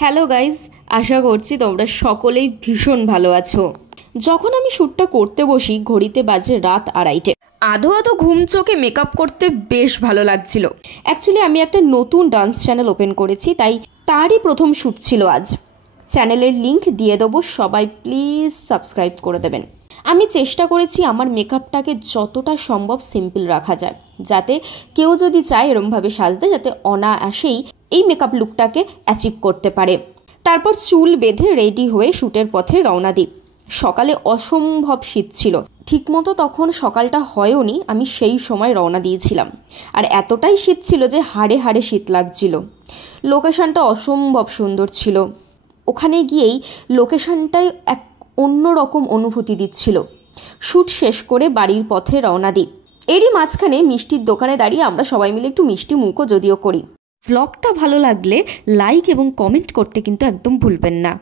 Hello guys, আশা করছি তোমরা সকলেই ভীষণ ভালো আছো। যখন আমি শ্যুটটা করতে বসি ঘড়িতে বাজে রাত 2:30। আধো আধো ঘুম চোখে মেকআপ করতে বেশ ভালো লাগছিল। অ্যাকচুয়ালি আমি একটা নতুন ডান্স চ্যানেল ওপেন করেছি, তাই তারই প্রথম শ্যুট ছিল আজ। চ্যানেলের লিংক দিয়ে দেবো, সবাই প্লিজ সাবস্ক্রাইব করে দেবেন। আমি চেষ্টা করেছি আমার মেকআপটাকে যতটা সম্ভব সিম্পল রাখা যায়, যাতে কেউ যদি চায় এরমভাবে সাজতে যাতে অনায়াসেই এই মেকআপ লুকটাকে অ্যাচিভ করতে পারে। তারপর চুল বেঁধে রেডি হয়ে শ্যুটের পথে রওনা দিই। সকালে অসম্ভব শীত ছিল, ঠিকমতো তখন সকালটা হয়ওনি, আমি সেই সময় রওনা দিয়েছিলাম। আর এতটাই শীত ছিল যে হাড়ে হাড়ে শীত লাগছিল। লোকেশনটা অসম্ভব সুন্দর ছিল। ওখানে গিয়েই লোকেশনটাই এক অন্যরকম অনুভূতি দিচ্ছিল। শ্যুট শেষ করে বাড়ির পথে রওনা দিই। এরই মাঝখানে মিষ্টির দোকানে দাঁড়িয়ে আমরা সবাই মিলে একটু মিষ্টি মুখও যদিও করি। ভ্লগটা ভালো লাগলে লাইক এবং কমেন্ট করতে কিন্তু একদম ভুলবেন না।